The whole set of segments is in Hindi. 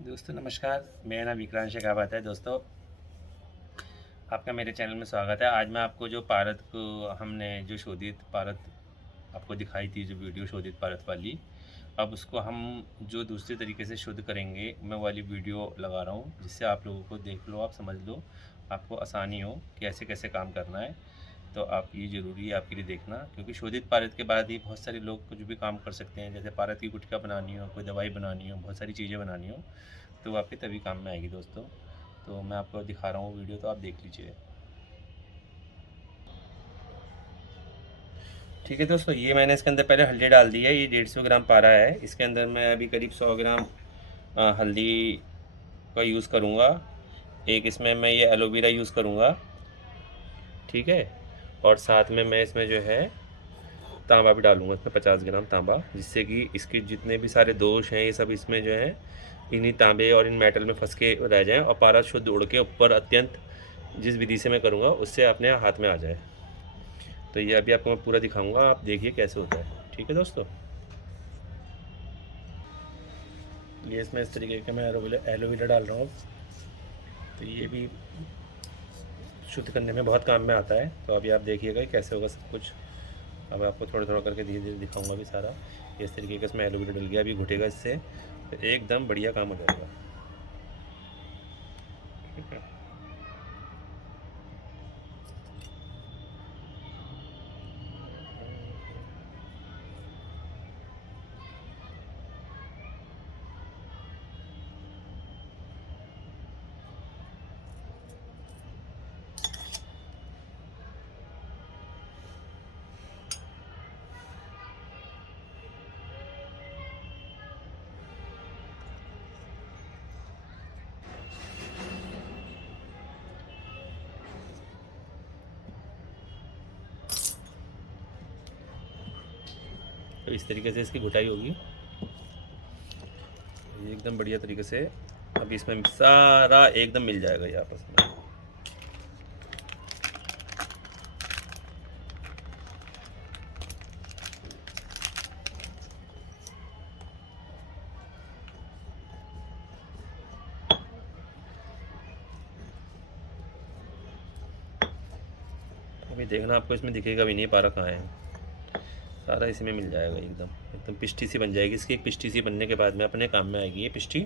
दोस्तों नमस्कार, मेरा नाम विक्रांत शेखावत है। दोस्तों, आपका मेरे चैनल में स्वागत है। आज मैं आपको जो पारद को हमने जो शोधित पारद आपको दिखाई थी, जो वीडियो शोधित पारद वाली, अब उसको हम जो दूसरे तरीके से शुद्ध करेंगे, मैं वाली वीडियो लगा रहा हूँ, जिससे आप लोगों को देख लो, आप समझ लो, आपको आसानी हो कि कैसे कैसे काम करना है। तो आप ये ज़रूरी है आपके लिए देखना, क्योंकि शोधित पारद के बाद ही बहुत सारे लोग कुछ भी काम कर सकते हैं। जैसे पारद की गुटखा बनानी हो, कोई दवाई बनानी हो, बहुत सारी चीज़ें बनानी हो, तो वो आपके तभी काम में आएगी दोस्तों। तो मैं आपको दिखा रहा हूँ वीडियो, तो आप देख लीजिए। ठीक है दोस्तों, ये मैंने इसके अंदर पहले हल्दी डाल दी है। ये 150 ग्राम पारा है। इसके अंदर मैं अभी करीब 100 ग्राम हल्दी का यूज़ करूँगा। एक इसमें मैं ये एलोवेरा यूज़ करूँगा, ठीक है। और साथ में मैं इसमें जो है तांबा भी डालूंगा, इसमें 50 ग्राम तांबा, जिससे कि इसके जितने भी सारे दोष हैं ये सब इसमें जो है इन्हीं तांबे और इन मेटल में फंस के रह जाएं और पारा शुद्ध उड़ के ऊपर अत्यंत जिस विधि से मैं करूँगा उससे अपने हाथ में आ जाए। तो ये अभी आपको मैं पूरा दिखाऊंगा, आप देखिए कैसे होता है। ठीक है दोस्तों, ये इसमें इस तरीके का मैं एलोवेरा डाल रहा हूँ। तो ये भी शुद्ध करने में बहुत काम में आता है। तो अभी आप देखिएगा कैसे होगा सब कुछ। अब आपको थोड़ा थोड़ा करके धीरे धीरे दिखाऊंगा भी सारा। इस तरीके का इसमें एलोवेरा डल गया, अभी घुटेगा इससे तो एकदम बढ़िया काम हो जाएगा। ठीक है। तो इस तरीके से इसकी घुटाई होगी, ये एकदम बढ़िया तरीके से। अभी इसमें सारा एकदम मिल जाएगा ये आपस में। अभी देखना, आपको इसमें दिखेगा भी नहीं पारा कहाँ है, सारा इसी में मिल जाएगा। एकदम एकदम पिष्टी सी बन जाएगी। इसकी एक पिष्टी सी बनने के बाद में अपने काम में आएगी ये पिष्टी।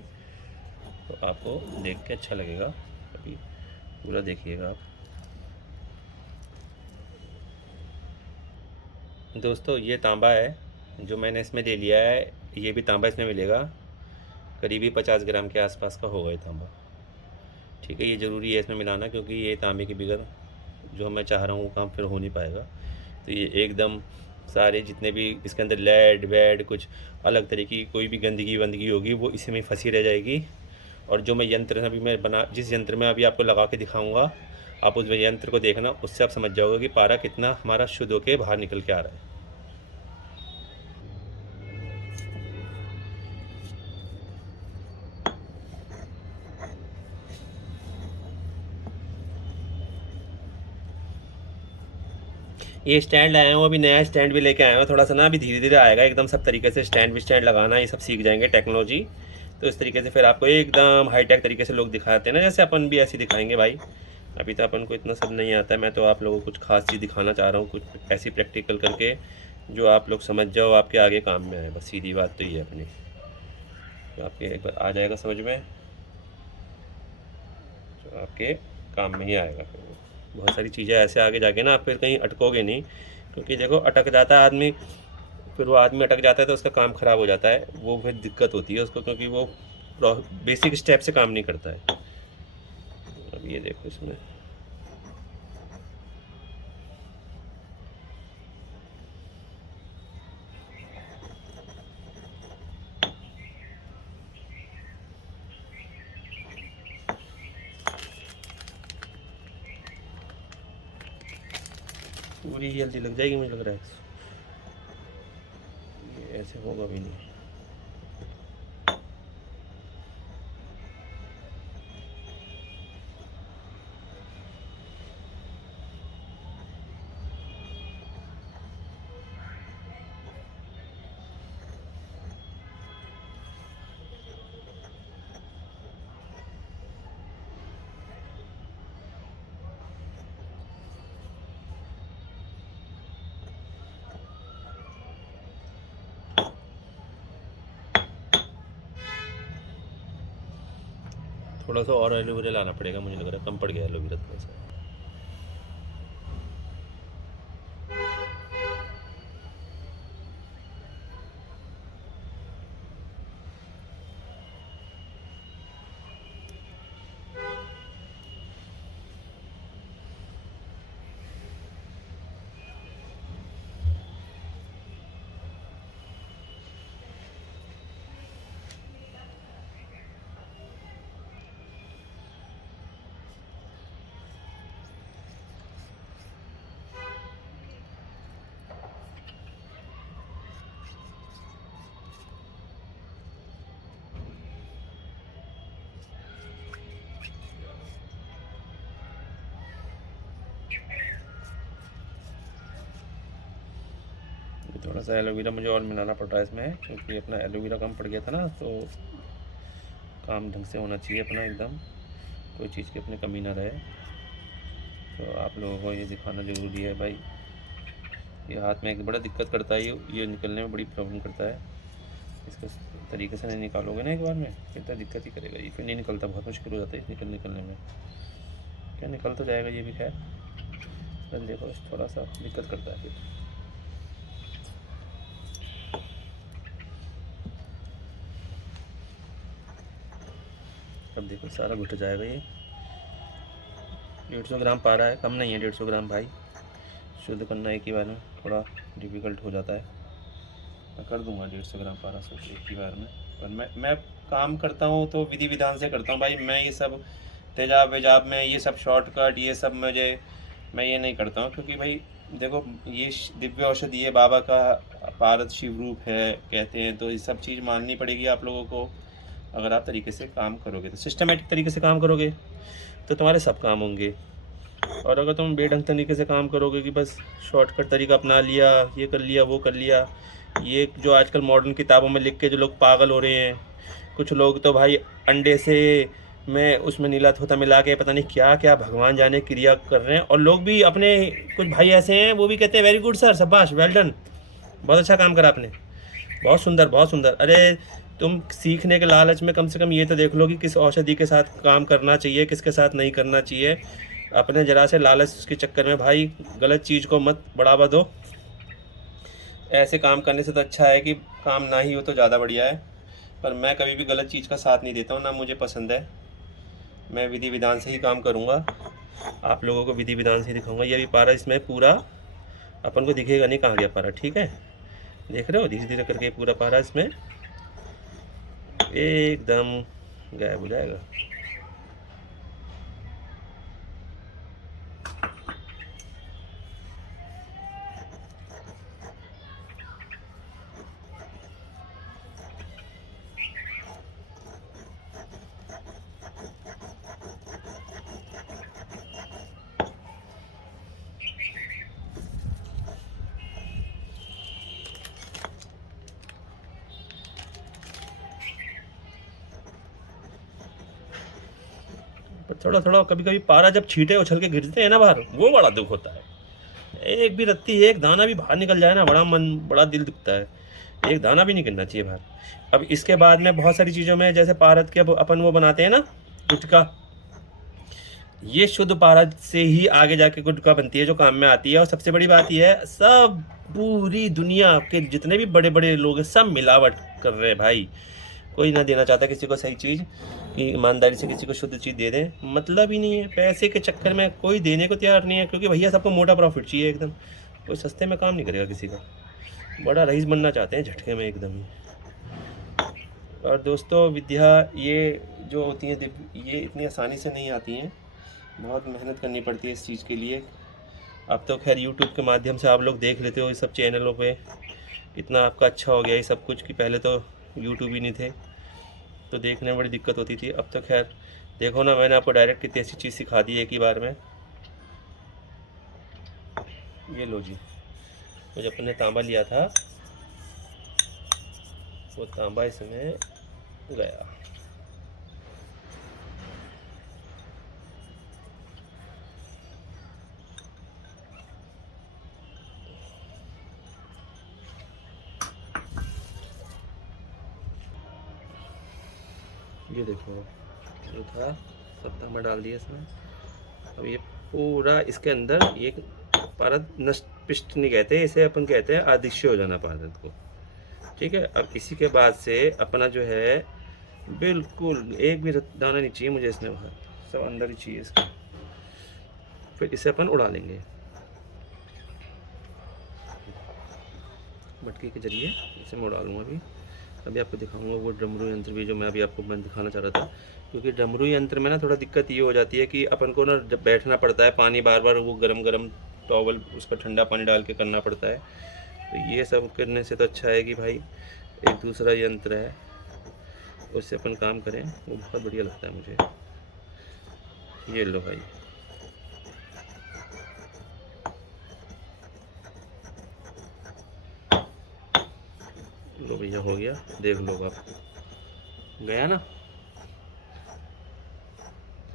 तो आपको देख के अच्छा लगेगा। अभी पूरा देखिएगा आप। दोस्तों, ये तांबा है जो मैंने इसमें ले लिया है। ये भी तांबा इसमें मिलेगा, करीबी 50 ग्राम के आसपास का होगा ये तांबा। ठीक है, ये ज़रूरी है इसमें मिलाना, क्योंकि ये तांबे के बिगर जो मैं चाह रहा हूँ वो काम फिर हो नहीं पाएगा। तो ये एकदम सारे जितने भी इसके अंदर लेड वेड कुछ अलग तरीके की कोई भी गंदगी वंदगी होगी वो इसी में फंसी रह जाएगी। और जो मैं यंत्र अभी मैं बना जिस यंत्र में अभी आपको लगा के दिखाऊंगा, आप उस यंत्र को देखना, उससे आप समझ जाओगे कि पारा कितना हमारा शुद्ध होकर बाहर निकल के आ रहा है। ये स्टैंड लाया हूँ, अभी नया स्टैंड भी लेके आया हूँ। थोड़ा सा ना अभी धीरे धीरे आएगा एकदम सब तरीके से। स्टैंड भी स्टैंड लगाना ये सब सीख जाएंगे टेक्नोलॉजी। तो इस तरीके से फिर आपको एकदम हाईटेक तरीके से लोग दिखाते हैं ना, जैसे अपन भी ऐसे दिखाएंगे भाई। अभी तो अपन को इतना सब नहीं आता है। मैं तो आप लोगों को कुछ खास चीज़ दिखाना चाह रहा हूँ, कुछ ऐसी प्रैक्टिकल करके जो आप लोग समझ जाओ, आपके आगे काम में आए। बस सीधी बात तो ये है अपनी। तो आपके एक बार आ जाएगा समझ में, तो आपके काम में ही आएगा फिर वो। बहुत सारी चीज़ें ऐसे आगे जाके ना आप फिर कहीं अटकोगे नहीं, क्योंकि देखो अटक जाता है आदमी, फिर वो आदमी अटक जाता है तो उसका काम ख़राब हो जाता है। वो फिर दिक्कत होती है उसको, क्योंकि वो बेसिक स्टेप से काम नहीं करता है। अब ये देखो इसमें पूरी जल्दी लग जाएगी मुझे लग रहा है। ये ऐसे होगा भी नहीं। थोड़ा सा और एलोवेरा लाना पड़ेगा, मुझे लग रहा है कम पड़ गया एलोवेरा थोड़ा सा। थोड़ा सा एलोवेरा मुझे और मिलाना पड़ रहा है इसमें, क्योंकि अपना एलोवेरा कम पड़ गया था ना, तो काम ढंग से होना चाहिए अपना एकदम, कोई चीज़ की अपनी कमी ना रहे। तो आप लोगों को ये दिखाना ज़रूरी है भाई। ये हाथ में एक बड़ा दिक्कत करता है, ये निकलने में बड़ी प्रॉब्लम करता है। इसको तरीके से नहीं निकालोगे ना एक बार में, फिर तो दिक्कत ही करेगा ये, फिर नहीं निकलता, बहुत मुश्किल हो जाता है निकलने में। क्या निकल तो जाएगा ये भी, खैर बस देखो थोड़ा सा दिक्कत करता है फिर। अब देखो सारा घुट जाएगा ये। 150 ग्राम पारा है, कम नहीं है 150 ग्राम भाई। शुद्ध करना एक ही बार में थोड़ा डिफ़िकल्ट हो जाता है। मैं कर दूंगा 150 ग्राम पारा शुद्ध एक ही बार में, पर मैं काम करता हूँ तो विधि विधान से करता हूँ भाई। मैं ये सब तेजाब वेजाब में ये सब शॉर्टकट ये सब मैं ये नहीं करता हूँ, क्योंकि भाई देखो ये दिव्य औषधि है, बाबा का पारद शिव रूप है कहते हैं, तो ये सब चीज़ माननी पड़ेगी आप लोगों को। अगर आप तरीके से काम करोगे तो सिस्टमेटिक तरीके से काम करोगे तो तुम्हारे सब काम होंगे। और अगर तुम बेढंग तरीके से काम करोगे कि बस शॉर्टकट तरीका अपना लिया, ये कर लिया वो कर लिया, ये जो आजकल मॉडर्न किताबों में लिख के जो लोग पागल हो रहे हैं, कुछ लोग तो भाई अंडे से में उसमें नीला धोता मिला के पता नहीं क्या क्या भगवान जाने क्रिया कर रहे हैं। और लोग भी अपने कुछ भाई ऐसे हैं वो भी कहते हैं वेरी गुड सर, शाबाश, वेल डन, बहुत अच्छा काम करा आपने, बहुत सुंदर बहुत सुंदर। अरे तुम सीखने के लालच में कम से कम ये तो देख लो कि किस औषधि के साथ काम करना चाहिए, किसके साथ नहीं करना चाहिए। अपने ज़रा से लालच के चक्कर में भाई गलत चीज़ को मत बढ़ावा दो। ऐसे काम करने से तो अच्छा है कि काम ना ही हो तो ज़्यादा बढ़िया है। पर मैं कभी भी गलत चीज़ का साथ नहीं देता हूँ, ना मुझे पसंद है। मैं विधि विधान से ही काम करूँगा, आप लोगों को विधि विधान से ही दिखाऊँगा। ये भी पारा इसमें पूरा अपन को दिखेगा नहीं कहाँ गया पारा, ठीक है, देख रहे हो धीरे धीरे करके पूरा पारा इसमें एकदम गायब हो जाएगा। पर थोड़ा थोड़ा कभी कभी पारा जब छींटे उछल के गिरते हैं ना बाहर, वो बड़ा दुख होता है। एक भी रत्ती एक दाना भी बाहर निकल जाए ना, बड़ा मन बड़ा दिल दुखता है। एक दाना भी नहीं गिरना चाहिए बाहर। अब इसके बाद में बहुत सारी चीज़ों में जैसे पारद के अब अपन वो बनाते हैं ना गुटखा, ये शुद्ध पारद से ही आगे जाके गुटखा बनती है जो काम में आती है। और सबसे बड़ी बात यह है, सब पूरी दुनिया के जितने भी बड़े बड़े लोग हैं सब मिलावट कर रहे हैं भाई। कोई ना देना चाहता किसी को सही चीज़, कि ईमानदारी से किसी को शुद्ध चीज़ दे दें, मतलब ही नहीं है। पैसे के चक्कर में कोई देने को तैयार नहीं है, क्योंकि भैया सबको मोटा प्रॉफिट चाहिए एकदम। कोई सस्ते में काम नहीं करेगा किसी का, बड़ा रईस बनना चाहते हैं झटके में एकदम ही। और दोस्तों विद्या ये जो होती हैं ये इतनी आसानी से नहीं आती हैं, बहुत मेहनत करनी पड़ती है इस चीज़ के लिए। अब तो खैर यूट्यूब के माध्यम से आप लोग देख लेते हो, इस सब चैनलों पे इतना आपका अच्छा हो गया ये सब कुछ, कि पहले तो यूट्यूब ही नहीं थे तो देखने में बड़ी दिक्कत होती थी। अब तो खैर देखो ना, मैंने आपको डायरेक्ट कितनी ऐसी चीज़ सिखा दी एक ही बार में। ये लो जी, तो जब अपने तांबा लिया था वो तांबा इसमें गया। ये देखो जो था सब तांबा डाल दिया इसमें। अब ये पूरा इसके अंदर ये पारद नष्ट पिष्ट नहीं कहते, इसे अपन कहते हैं अदृश्य हो जाना पारद को। ठीक है, अब इसी के बाद से अपना जो है बिल्कुल एक भी दाना नहीं चाहिए मुझे इसमें बाहर, सब अंदर ही चाहिए इसके। फिर इसे अपन उड़ा लेंगे मटके के जरिए, इसे मैं उड़ा लूँगा अभी। अभी आपको दिखाऊंगा वो डमरू यंत्र भी जो मैं अभी आपको दिखाना चाह रहा था, क्योंकि डमरू यंत्र में ना थोड़ा दिक्कत ये हो जाती है कि अपन को ना जब बैठना पड़ता है, पानी बार बार वो गरम गरम टॉवल उसका ठंडा पानी डाल के करना पड़ता है। तो ये सब करने से तो अच्छा है कि भाई एक दूसरा यंत्र है उससे अपन काम करें, वो बहुत बढ़िया लगता है मुझे। ये लो भाई, लो भैया हो गया, देख लो आप, गया ना।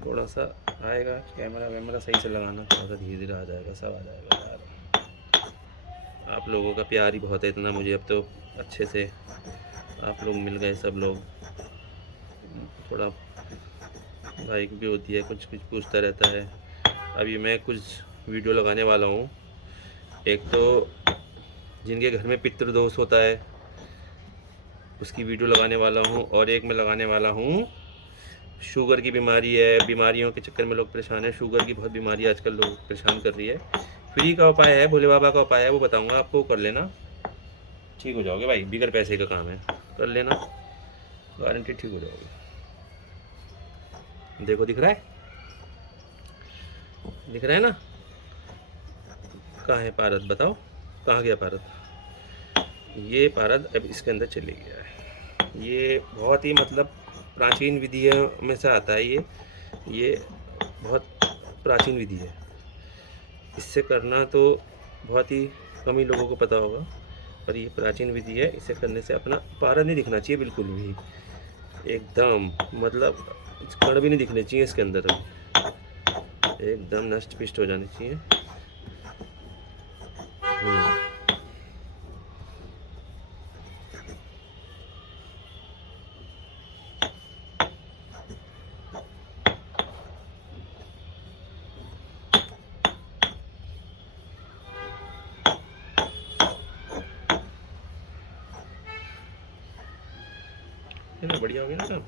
थोड़ा सा आएगा, कैमरा वैमरा सही से लगाना, थोड़ा सा धीरे धीरे आ जाएगा, सब आ जाएगा यार। आप लोगों का प्यार ही बहुत है इतना मुझे, अब तो अच्छे से आप लोग मिल गए सब लोग। थोड़ा लाइक भी होती है, कुछ कुछ पूछता रहता है। अभी मैं कुछ वीडियो लगाने वाला हूँ, एक तो जिनके घर में पितृदोष होता है उसकी वीडियो लगाने वाला हूँ, और एक मैं लगाने वाला हूँ शुगर की बीमारी है, बीमारियों के चक्कर में लोग परेशान हैं, शुगर की बहुत बीमारी आजकल लोग परेशान कर रही है। फ्री का उपाय है, भोले बाबा का उपाय है, वो बताऊंगा आपको, कर लेना ठीक हो जाओगे भाई, बिगर पैसे का काम है, कर लेना गारंटी ठीक हो जाओगे। देखो दिख रहा है, दिख रहा है ना। कहाँ है पारद, बताओ कहाँ गया पारद। ये पारद अब इसके अंदर चले गया है। ये बहुत ही मतलब प्राचीन विधियों में से आता है ये बहुत प्राचीन विधि है। इससे करना तो बहुत ही कम ही लोगों को पता होगा, पर ये प्राचीन विधि है। इसे करने से अपना पारद नहीं दिखना चाहिए बिल्कुल भी, एकदम मतलब कण भी नहीं दिखने चाहिए इसके अंदर, एकदम नष्ट पिष्ट हो जाने चाहिए। बढ़िया हो गया ना काम।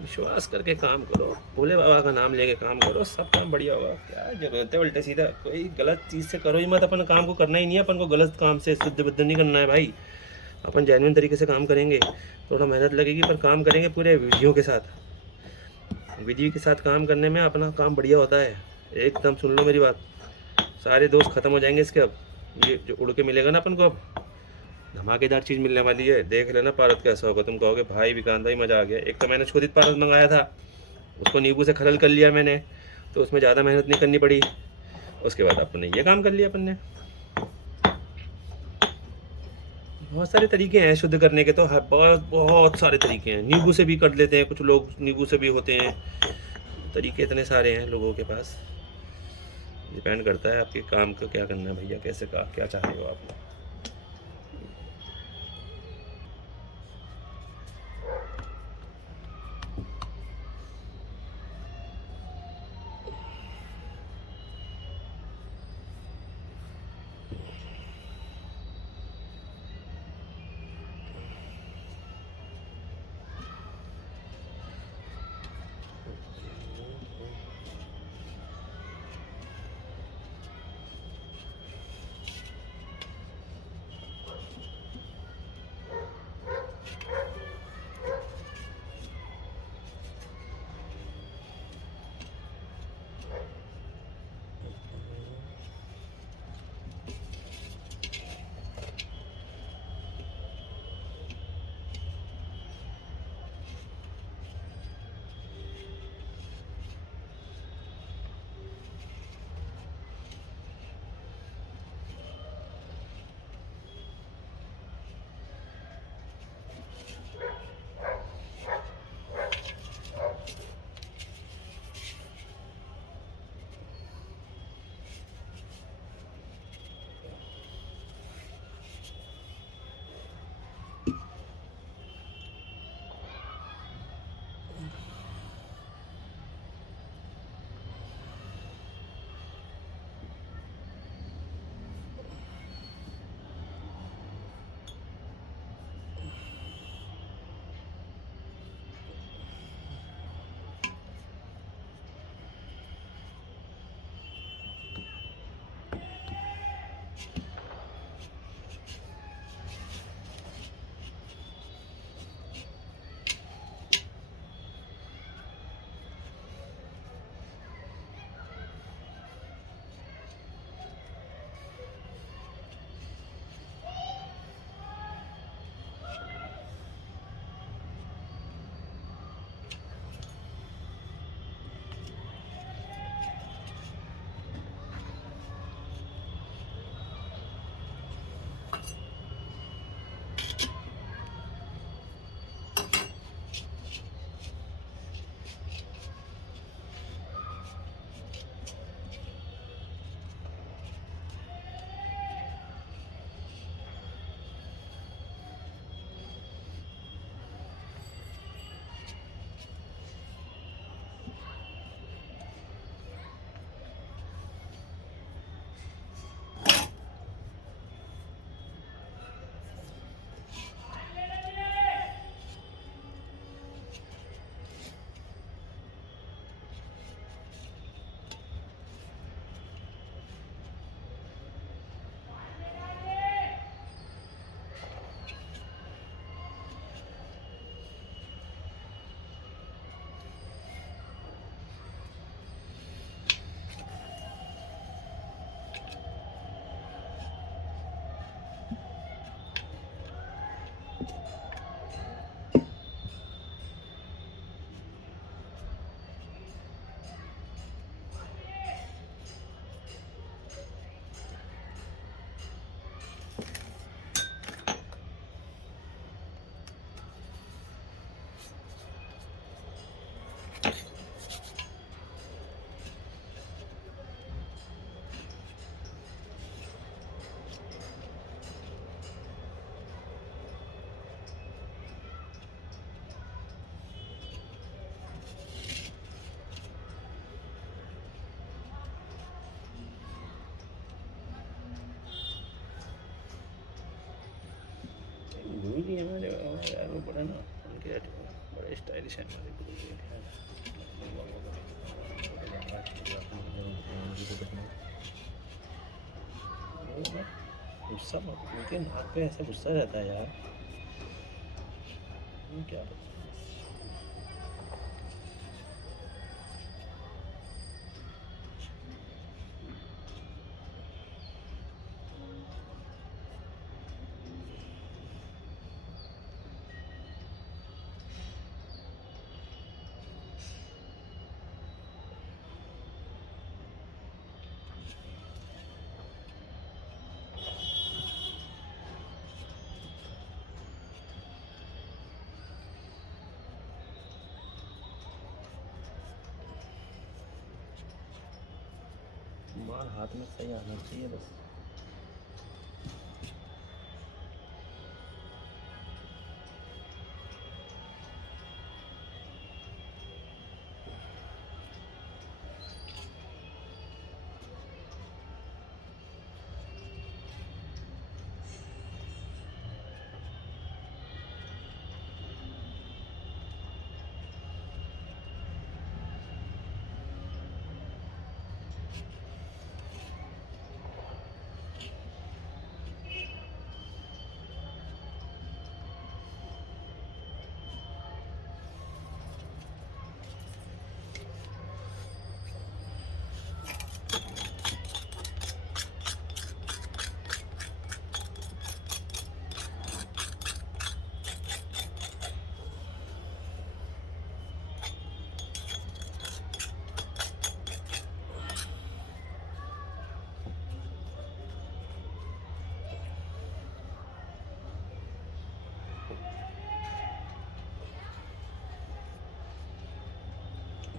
विश्वास करके काम करो, भोले बाबा का नाम लेके काम करो, सब काम बढ़िया होगा। क्या जरूरत है उल्टे सीधा कोई गलत चीज़ से करो ही मत, अपन काम को करना ही नहीं है, अपन को गलत काम से शुद्ध बुद्ध नहीं करना है भाई। अपन जेन्युइन तरीके से काम करेंगे, थोड़ा मेहनत लगेगी पर काम करेंगे पूरे विधियों के साथ। विधि के साथ काम करने में अपना काम बढ़िया होता है एकदम। सुन लो मेरी बात, सारे दोस्त खत्म हो जाएंगे इसके। अब ये जो उड़ के मिलेगा ना अपन को, अब धमाकेदार चीज़ मिलने वाली है, देख लेना पारद कैसा होगा। तुम कहोगे भाई विक्रांत भाई मज़ा आ गया। एक तो मैंने शोधित पारद मंगाया था, उसको नींबू से खरल कर लिया मैंने, तो उसमें ज़्यादा मेहनत नहीं करनी पड़ी। उसके बाद अपन ने ये काम कर लिया अपन ने। बहुत सारे तरीके हैं शुद्ध करने के, तो बहुत बहुत सारे तरीके हैं। नींबू से भी कर लेते हैं कुछ लोग, नींबू से भी होते हैं, तरीके इतने सारे हैं लोगों के पास। डिपेंड करता है आपके काम को क्या करना है भैया, कैसे का क्या चाह रहे हो आप। गुरुजी हमारे यार वो बड़े ना उनके बड़े स्टाइलिश हैं हमारे गुरुजी। गुस्सा मत, उनके नाक पे ऐसा गुस्सा रहता है यार, क्या बताऊं। माल हाथ में सही आना चाहिए बस।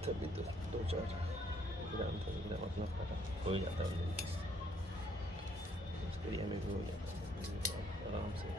तभी तो 2-4 ग्राम 3 ग्राम अपना खाना हो ही जाता है उसके लिए हमें भी हो जाता है आराम से।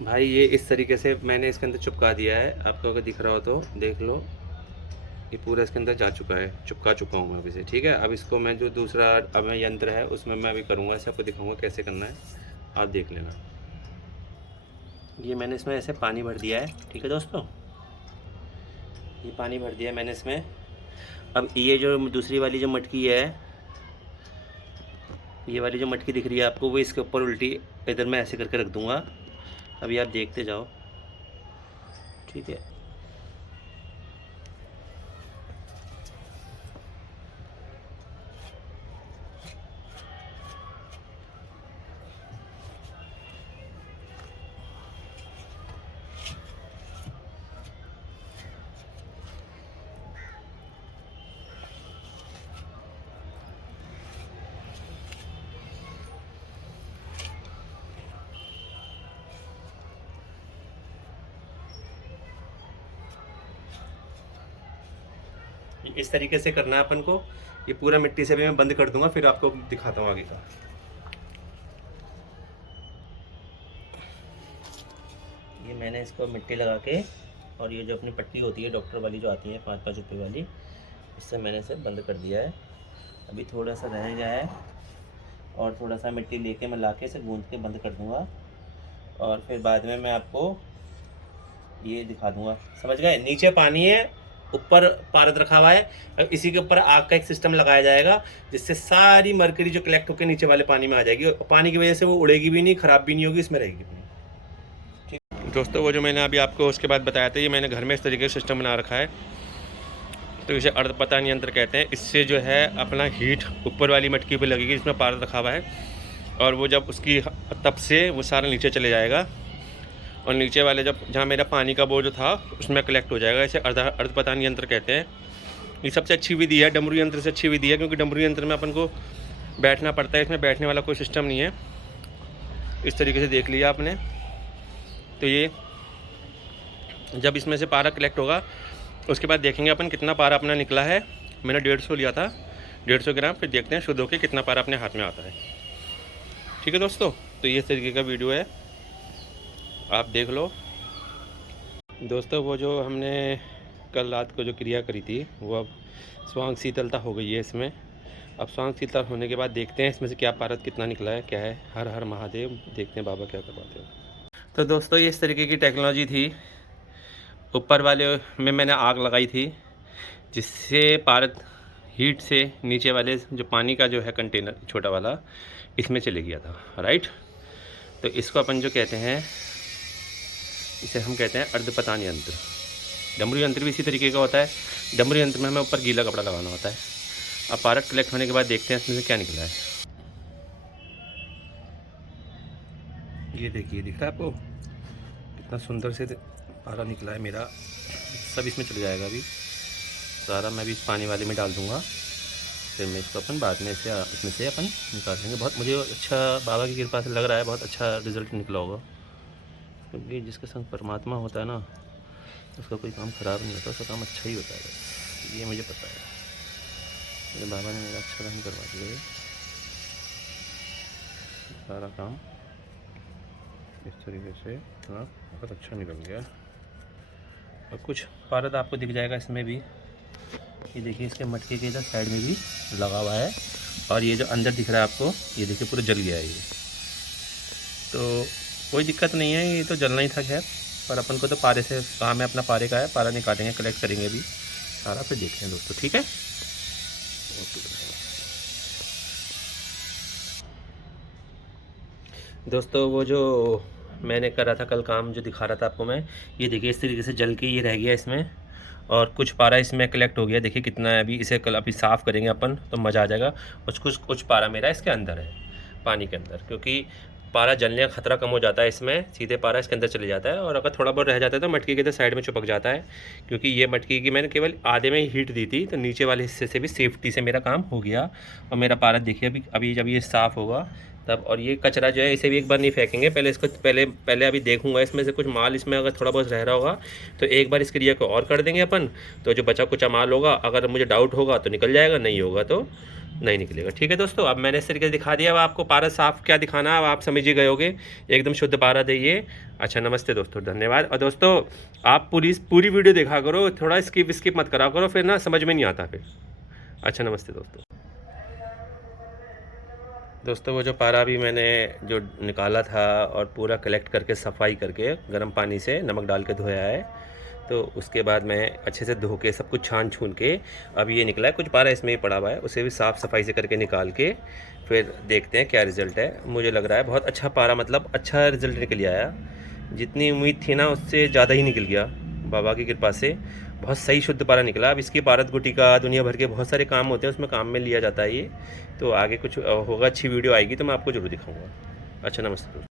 भाई ये इस तरीके से मैंने इसके अंदर चिपका दिया है, आपको अगर दिख रहा हो तो देख लो, ये पूरा इसके अंदर जा चुका है, चिपका चुका हूँ मैं अभी से। ठीक है, अब इसको मैं जो दूसरा अब मैं यंत्र है उसमें मैं अभी करूँगा, ऐसे आपको दिखाऊंगा कैसे करना है, आप देख लेना। ये मैंने इसमें ऐसे पानी भर दिया है। ठीक है दोस्तों, ये पानी भर दिया है मैंने इसमें। अब ये जो दूसरी वाली जो मटकी है, ये वाली जो मटकी दिख रही है आपको, वो इसके ऊपर उल्टी इधर मैं ऐसे करके रख दूँगा। अभी आप देखते जाओ। ठीक है, इस तरीके से करना है अपन को। ये पूरा मिट्टी से भी मैं बंद कर दूंगा, फिर आपको दिखाता हूँ आगे का। ये मैंने इसको मिट्टी लगा के, और ये जो अपनी पट्टी होती है डॉक्टर वाली जो आती है 5-5 रुपये वाली, इससे मैंने इसे बंद कर दिया है। अभी थोड़ा सा रह गया है, और थोड़ा सा मिट्टी लेके मैं लाके इसे गूंद के बंद कर दूंगा, और फिर बाद में मैं आपको ये दिखा दूंगा। समझ गए? नीचे पानी है, ऊपर पारद रखा हुआ है, अब इसी के ऊपर आग का एक सिस्टम लगाया जाएगा, जिससे सारी मरकरी जो कलेक्ट होकर नीचे वाले पानी में आ जाएगी, और पानी की वजह से वो उड़ेगी भी नहीं, ख़राब भी नहीं होगी, इसमें रहेगी भी नहीं। ठीक दोस्तों, वो जो मैंने अभी आपको उसके बाद बताया था, ये मैंने घर में इस तरीके का सिस्टम बना रखा है। तो इसे अर्धपतन यंत्र कहते हैं। इससे जो है अपना हीट ऊपर वाली मटकी पे लगेगी, इसमें पारद रखा हुआ है, और वो जब उसकी तप से वो सारा नीचे चले जाएगा, और नीचे वाले जब जहाँ मेरा पानी का बोझ था उसमें कलेक्ट हो जाएगा। इसे अर्धपतन यंत्र कहते हैं। ये सबसे अच्छी विधि है, डमरू यंत्र से अच्छी विधि है, क्योंकि डमरू यंत्र में अपन को बैठना पड़ता है, इसमें बैठने वाला कोई सिस्टम नहीं है। इस तरीके से देख लिया आपने। तो ये जब इसमें से पारा कलेक्ट होगा उसके बाद देखेंगे अपन कितना पारा अपना निकला है। मैंने 150 लिया था, 150 ग्राम। फिर देखते हैं शुद्ध होकर कितना पारा अपने हाथ में आता है। ठीक है दोस्तों, तो ये इस तरीके का वीडियो है, आप देख लो। दोस्तों वो जो हमने कल रात को जो क्रिया करी थी वो अब स्वांग शीतलता हो गई है इसमें। अब स्वांग शीतल होने के बाद देखते हैं इसमें से क्या पारद कितना निकला है, क्या है। हर हर महादेव। देखते हैं बाबा क्या करवाते हैं। तो दोस्तों ये इस तरीके की टेक्नोलॉजी थी। ऊपर वाले में मैंने आग लगाई थी, जिससे पारद हीट से नीचे वाले जो पानी का जो है कंटेनर छोटा वाला इसमें चले गया था, राइट। तो इसको अपन जो कहते हैं, इसे हम कहते हैं अर्धपतन यंत्र। डमरू यंत्र भी इसी तरीके का होता है। डमरू यंत्र में हमें ऊपर गीला कपड़ा लगाना होता है। अब पारद कलेक्ट होने के बाद देखते हैं इसमें से क्या निकला है। ये देखिए, दिख रहा है आपको कितना सुंदर से पारा निकला है मेरा। सब इसमें चले जाएगा अभी सारा। मैं भी इस पानी वाले में डाल दूंगा, फिर मैं इसको अपन बाद में इसमें से अपन निकाल लेंगे। बहुत मुझे अच्छा बाबा की कृपा से लग रहा है, बहुत अच्छा रिजल्ट निकला होगा, क्योंकि जिसके संग परमात्मा होता है ना उसका कोई काम ख़राब नहीं होता, उसका काम अच्छा ही होता है। ये मुझे पता है, मेरे बाबा ने मेरा अच्छा काम करवा दिया है। सारा काम इस तरीके से हाँ बहुत अच्छा निकल गया। और कुछ पारद आपको दिख जाएगा इसमें भी। ये देखिए इसके मटके के इधर साइड में भी लगा हुआ है, और ये जो अंदर दिख रहा है आपको, ये देखिए पूरा जल गया है ये। तो कोई दिक्कत नहीं है, ये तो जलना ही था खैर। पर अपन को तो पारे से काम है, अपना पारे का है। पारा निकालेंगे, कलेक्ट करेंगे अभी सारा, फिर देखते हैं दोस्तों। ठीक है, ओके दोस्तों। वो जो मैंने करा था कल काम, जो दिखा रहा था आपको मैं, ये देखिए इस तरीके से जल के ये रह गया इसमें, और कुछ पारा इसमें कलेक्ट हो गया। देखिए कितना है अभी। इसे कल अभी साफ़ करेंगे अपन तो मज़ा आ जाएगा। कुछ पारा मेरा इसके अंदर है, पानी के अंदर, क्योंकि पारा जलने का खतरा कम हो जाता है इसमें। सीधे पारा इसके अंदर चले जाता है, और अगर थोड़ा बहुत रह जाता है तो मटकी के इधर साइड में चिपक जाता है। क्योंकि ये मटकी की मैंने केवल आधे में ही हीट दी थी, तो नीचे वाले हिस्से से भी सेफ्टी से मेरा काम हो गया। और मेरा पारा देखिए अभी जब ये साफ़ होगा तब। और ये कचरा जो है इसे भी एक बार नहीं फेंकेंगे, पहले इसको पहले अभी देखूंगा इसमें से कुछ माल, इसमें अगर थोड़ा बहुत रह रहा होगा तो एक बार इस क्रिया को और कर देंगे अपन। तो जो बचा कुचा माल होगा, अगर मुझे डाउट होगा तो निकल जाएगा, नहीं होगा तो नहीं निकलेगा। ठीक है दोस्तों, अब मैंने इस तरीके से दिखा दिया। अब आपको पारा साफ़ क्या दिखाना है अब आप समझ ही गए होगे। एकदम शुद्ध पारा दे। अच्छा, नमस्ते दोस्तों, धन्यवाद। और दोस्तों आप पूरी वीडियो देखा करो, थोड़ा स्किप मत करा करो, फिर ना समझ में नहीं आता फिर। अच्छा, नमस्ते दोस्तों। वो जो पारा भी मैंने जो निकाला था और पूरा कलेक्ट करके सफाई करके गर्म पानी से नमक डाल के धोया है, तो उसके बाद मैं अच्छे से धो के सब कुछ छान छून के अब ये निकला है। कुछ पारा इसमें ही पड़ा हुआ है, उसे भी साफ़ सफाई से करके निकाल के फिर देखते हैं क्या रिज़ल्ट है। मुझे लग रहा है बहुत अच्छा पारा, मतलब अच्छा रिज़ल्ट निकल आया। जितनी उम्मीद थी ना उससे ज़्यादा ही निकल गया बाबा की कृपा से। बहुत सही शुद्ध पारा निकला। अब इसकी पारद गुटी का दुनिया भर के बहुत सारे काम होते हैं, उसमें काम में लिया जाता है ये। तो आगे कुछ होगा, अच्छी वीडियो आएगी तो मैं आपको ज़रूर दिखाऊंगा। अच्छा, नमस्ते दोस्तों।